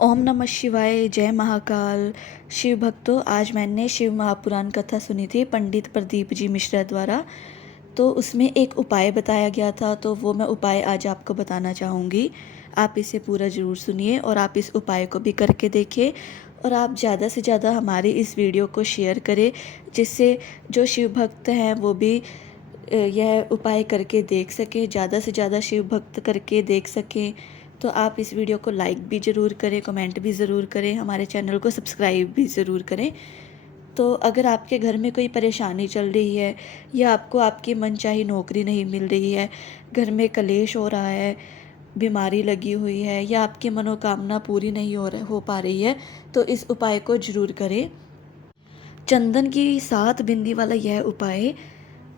ओम नमः शिवाय। जय महाकाल। शिव भक्तों, आज मैंने शिव महापुराण कथा सुनी थी पंडित प्रदीप जी मिश्रा द्वारा। तो उसमें एक उपाय बताया गया था, तो वो मैं उपाय आज आपको बताना चाहूँगी। आप इसे पूरा ज़रूर सुनिए और आप इस उपाय को भी करके देखिए। और आप ज़्यादा से ज़्यादा हमारी इस वीडियो को शेयर करें, जिससे जो शिव भक्त हैं वो भी यह उपाय करके देख सकें, ज़्यादा से ज़्यादा शिव भक्त करके देख सकें। तो आप इस वीडियो को लाइक भी ज़रूर करें, कमेंट भी ज़रूर करें, हमारे चैनल को सब्सक्राइब भी ज़रूर करें। तो अगर आपके घर में कोई परेशानी चल रही है या आपको आपकी मनचाही नौकरी नहीं मिल रही है, घर में कलेश हो रहा है, बीमारी लगी हुई है या आपकी मनोकामना पूरी नहीं हो पा रही है, तो इस उपाय को ज़रूर करें। चंदन की 7 बिंदी वाला यह उपाय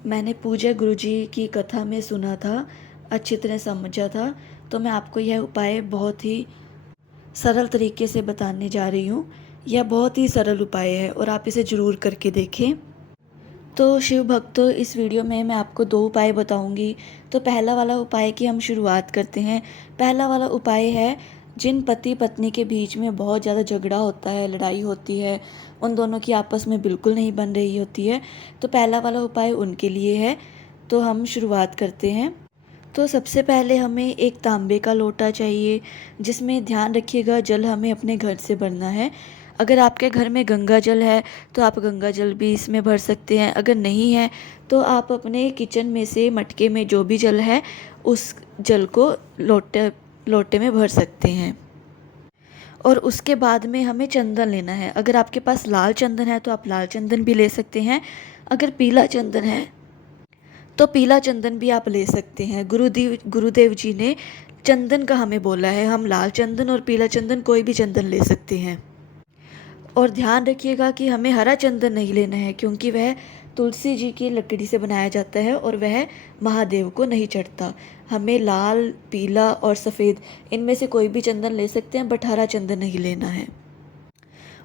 मैंने पूज्य गुरुजी की कथा में सुना था, अच्छी तरह समझा था। तो मैं आपको यह उपाय बहुत ही सरल तरीके से बताने जा रही हूँ। यह बहुत ही सरल उपाय है और आप इसे ज़रूर करके देखें। तो शिव भक्तों, इस वीडियो में मैं आपको 2 उपाय बताऊंगी। तो पहला वाला उपाय की हम शुरुआत करते हैं। पहला वाला उपाय है, जिन पति पत्नी के बीच में बहुत ज़्यादा झगड़ा होता है, लड़ाई होती है, उन दोनों की आपस में बिल्कुल नहीं बन रही होती है, तो पहला वाला उपाय उनके लिए है। तो हम शुरुआत करते हैं। तो सबसे पहले हमें एक तांबे का लोटा चाहिए, जिसमें ध्यान रखिएगा जल हमें अपने घर से भरना है। अगर आपके घर में गंगा जल है तो आप गंगा जल भी इसमें भर सकते हैं, अगर नहीं है तो आप अपने किचन में से मटके में जो भी जल है उस जल को लोटे में भर सकते हैं। और उसके बाद में हमें चंदन लेना है। अगर आपके पास लाल चंदन है तो आप लाल चंदन भी ले सकते हैं, अगर पीला चंदन है तो पीला चंदन भी आप ले सकते हैं। गुरुदेव जी ने चंदन का हमें बोला है, हम लाल चंदन और पीला चंदन कोई भी चंदन ले सकते हैं। और ध्यान रखिएगा कि हमें हरा चंदन नहीं लेना है, क्योंकि वह तुलसी जी की लकड़ी से बनाया जाता है और वह महादेव को नहीं चढ़ता। हमें लाल, पीला और सफ़ेद इनमें से कोई भी चंदन ले सकते हैं, बट हरा चंदन नहीं लेना है।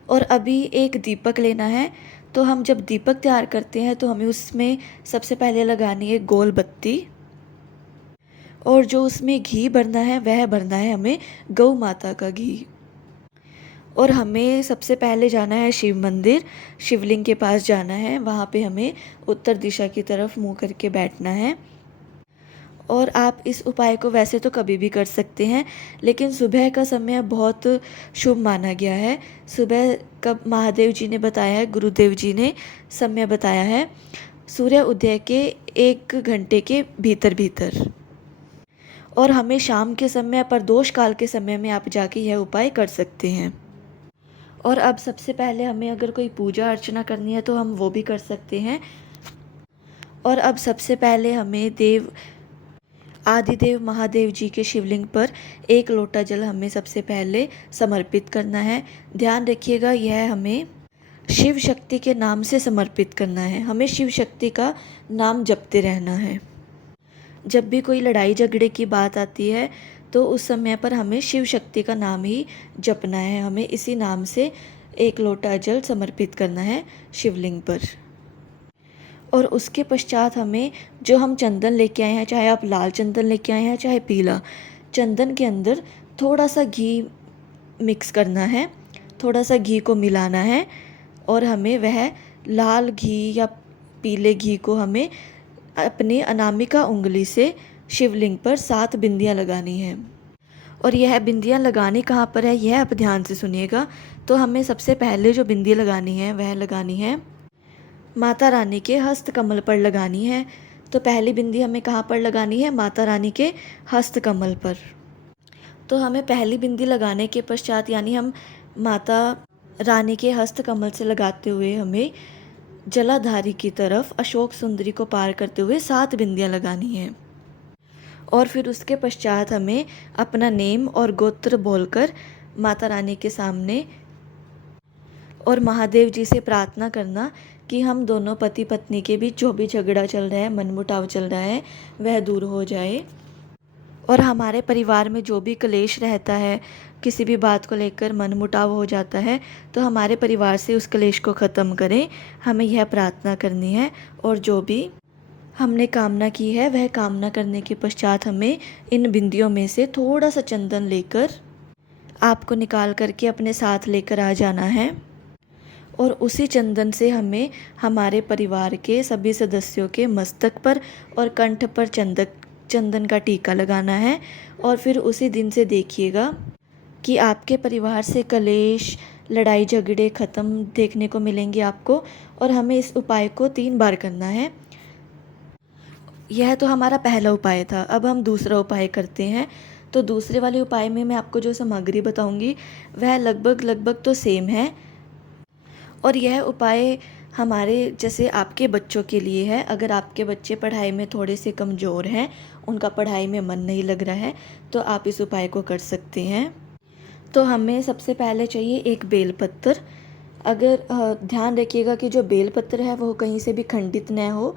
और अभी एक दीपक लेना है। तो हम जब दीपक तैयार करते हैं तो हमें उसमें सबसे पहले लगानी है गोल बत्ती, और जो उसमें घी भरना है वह भरना है हमें गौ माता का घी। और हमें सबसे पहले जाना है शिव मंदिर, शिवलिंग के पास जाना है, वहाँ पे हमें उत्तर दिशा की तरफ मुँह करके बैठना है। और आप इस उपाय को वैसे तो कभी भी कर सकते हैं, लेकिन सुबह का समय बहुत शुभ माना गया है। सुबह का महादेव जी ने बताया है, गुरुदेव जी ने समय बताया है सूर्य उदय के 1 घंटे के भीतर भीतर। और हमें शाम के समय, प्रदोष काल के समय में आप जाके यह उपाय कर सकते हैं। और अब सबसे पहले हमें अगर कोई पूजा अर्चना करनी है तो हम वो भी कर सकते हैं। और अब सबसे पहले हमें आदिदेव महादेव जी के शिवलिंग पर 1 लोटा जल हमें सबसे पहले समर्पित करना है। ध्यान रखिएगा, यह हमें शिव शक्ति के नाम से समर्पित करना है। हमें शिव शक्ति का नाम जपते रहना है। जब भी कोई लड़ाई झगड़े की बात आती है तो उस समय पर हमें शिव शक्ति का नाम ही जपना है। हमें इसी नाम से 1 लोटा जल समर्पित करना है शिवलिंग पर। और उसके पश्चात हमें जो हम चंदन लेके आए हैं, चाहे आप लाल चंदन लेके आए हैं चाहे पीला, चंदन के अंदर थोड़ा सा घी मिक्स करना है, थोड़ा सा घी को मिलाना है। और हमें वह लाल घी या पीले घी को हमें अपनी अनामिका उंगली से शिवलिंग पर 7 बिंदियाँ लगानी है। और यह बिंदियाँ लगानी कहाँ पर है, यह आप ध्यान से सुनिएगा। तो हमें सबसे पहले जो बिंदी लगानी है वह लगानी है माता रानी के हस्त कमल पर लगानी है। तो पहली बिंदी हमें कहाँ पर लगानी है, माता रानी के हस्त कमल पर। तो हमें पहली बिंदी लगाने के पश्चात, यानी हम माता रानी के हस्त कमल से लगाते हुए हमें जलाधारी की तरफ अशोक सुंदरी को पार करते हुए 7 बिंदियाँ लगानी हैं। और फिर उसके पश्चात हमें अपना नेम और गोत्र बोलकर माता रानी के सामने और महादेव जी से प्रार्थना करना कि हम दोनों पति पत्नी के बीच जो भी झगड़ा चल रहा है, मनमुटाव चल रहा है, वह दूर हो जाए। और हमारे परिवार में जो भी क्लेश रहता है, किसी भी बात को लेकर मनमुटाव हो जाता है, तो हमारे परिवार से उस क्लेश को ख़त्म करें, हमें यह प्रार्थना करनी है। और जो भी हमने कामना की है वह कामना करने के पश्चात हमें इन बिंदियों में से थोड़ा सा चंदन लेकर आपको निकाल करके अपने साथ लेकर आ जाना है और उसी चंदन से हमें हमारे परिवार के सभी सदस्यों के मस्तक पर और कंठ पर चंदन का टीका लगाना है। और फिर उसी दिन से देखिएगा कि आपके परिवार से कलेश, लड़ाई झगड़े ख़त्म देखने को मिलेंगे आपको। और हमें इस उपाय को 3 बार करना है। यह तो हमारा पहला उपाय था। अब हम दूसरा उपाय करते हैं। तो दूसरे वाले उपाय में मैं आपको जो सामग्री बताऊंगी वह लगभग तो सेम है। और यह उपाय हमारे जैसे आपके बच्चों के लिए है। अगर आपके बच्चे पढ़ाई में थोड़े से कमज़ोर हैं, उनका पढ़ाई में मन नहीं लग रहा है, तो आप इस उपाय को कर सकते हैं। तो हमें सबसे पहले चाहिए एक बेलपत्र। अगर ध्यान रखिएगा कि जो बेलपत्र है वो कहीं से भी खंडित न हो।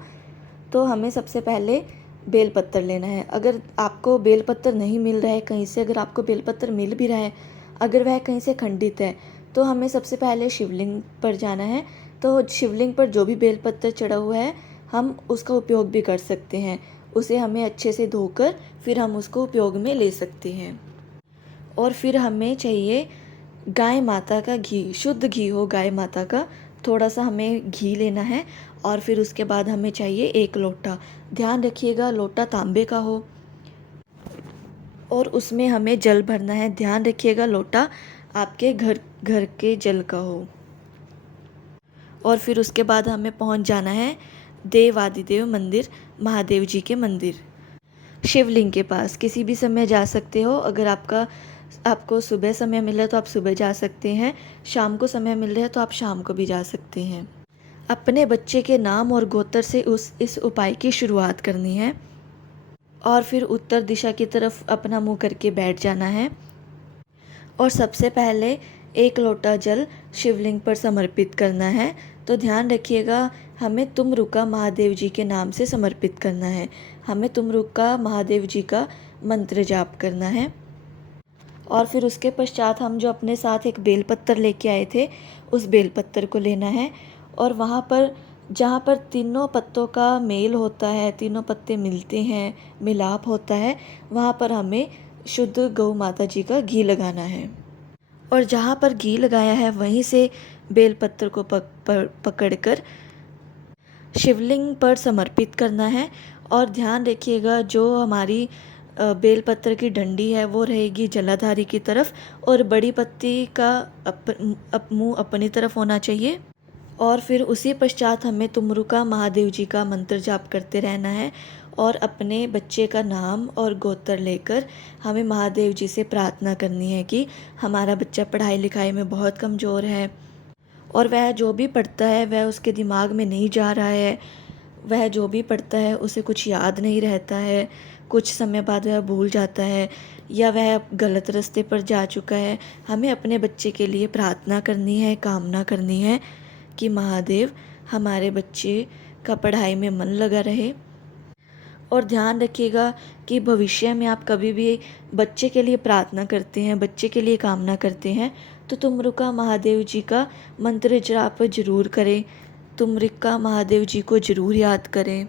तो हमें सबसे पहले बेलपत्र लेना है। अगर आपको बेलपत्र नहीं मिल रहा है कहीं से, अगर आपको बेलपत्र मिल भी रहा है, अगर वह कहीं से खंडित है, तो हमें सबसे पहले शिवलिंग पर जाना है। तो शिवलिंग पर जो भी बेलपत्र चढ़ा हुआ है हम उसका उपयोग भी कर सकते हैं। उसे हमें अच्छे से धोकर फिर हम उसको उपयोग में ले सकते हैं। और फिर हमें चाहिए गाय माता का घी, शुद्ध घी हो गाय माता का, थोड़ा सा हमें घी लेना है। और फिर उसके बाद हमें चाहिए 1 लोटा। ध्यान रखिएगा लोटा तांबे का हो और उसमें हमें जल भरना है। ध्यान रखिएगा लोटा आपके घर के जल का हो। और फिर उसके बाद हमें पहुंच जाना है देवादिदेव मंदिर, महादेव जी के मंदिर, शिवलिंग के पास। किसी भी समय जा सकते हो। अगर आपको सुबह समय मिल रहा है तो आप सुबह जा सकते हैं, शाम को समय मिल रहा है तो आप शाम को भी जा सकते हैं। अपने बच्चे के नाम और गोत्र से इस उपाय की शुरुआत करनी है। और फिर उत्तर दिशा की तरफ अपना मुंह करके बैठ जाना है। और सबसे पहले 1 लोटा जल शिवलिंग पर समर्पित करना है। तो ध्यान रखिएगा हमें तुमरुका महादेव जी के नाम से समर्पित करना है। हमें तुमरुका महादेव जी का मंत्र जाप करना है। और फिर उसके पश्चात हम जो अपने साथ एक बेलपत्र लेके आए थे उस बेलपत्र को लेना है। और वहाँ पर जहाँ पर तीनों पत्तों का मेल होता है, तीनों पत्ते मिलते हैं, मिलाप होता है, वहाँ पर हमें शुद्ध गौ माता जी का घी लगाना है। और जहाँ पर घी लगाया है वहीं से बेलपत्र को पकड़कर शिवलिंग पर समर्पित करना है। और ध्यान रखिएगा जो हमारी बेलपत्र की डंडी है वो रहेगी जलाधारी की तरफ और बड़ी पत्ती का मुंह अपनी तरफ होना चाहिए। और फिर उसी पश्चात हमें तुमरुका महादेव जी का मंत्र जाप करते रहना है। और अपने बच्चे का नाम और गोत्र लेकर हमें महादेव जी से प्रार्थना करनी है कि हमारा बच्चा पढ़ाई लिखाई में बहुत कमज़ोर है और वह जो भी पढ़ता है वह उसके दिमाग में नहीं जा रहा है। वह जो भी पढ़ता है उसे कुछ याद नहीं रहता है, कुछ समय बाद वह भूल जाता है या वह गलत रास्ते पर जा चुका है। हमें अपने बच्चे के लिए प्रार्थना करनी है, कामना करनी है कि महादेव हमारे बच्चे का पढ़ाई में मन लगा रहे। और ध्यान रखिएगा कि भविष्य में आप कभी भी बच्चे के लिए प्रार्थना करते हैं, बच्चे के लिए कामना करते हैं, तो तुमरुका महादेव जी का मंत्र जाप जरूर करें। तुमरुका महादेव जी को ज़रूर याद करें।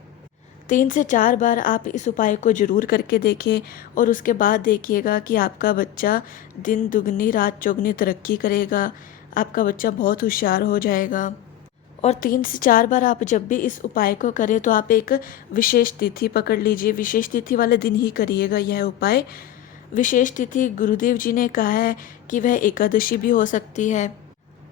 3 से 4 बार आप इस उपाय को ज़रूर करके देखें और उसके बाद देखिएगा कि आपका बच्चा दिन दुगनी रात चौगनी तरक्की करेगा। आपका बच्चा बहुत होशियार हो जाएगा। और 3 से 4 बार आप जब भी इस उपाय को करें तो आप एक विशेष तिथि पकड़ लीजिए। विशेष तिथि वाले दिन ही करिएगा यह उपाय। विशेष तिथि गुरुदेव जी ने कहा है कि वह एकादशी भी हो सकती है,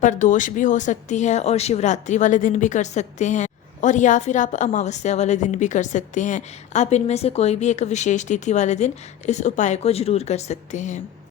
प्रदोष भी हो सकती है और शिवरात्रि वाले दिन भी कर सकते हैं, और या फिर आप अमावस्या वाले दिन भी कर सकते हैं। आप इनमें से कोई भी एक विशेष तिथि वाले दिन इस उपाय को ज़रूर कर सकते हैं।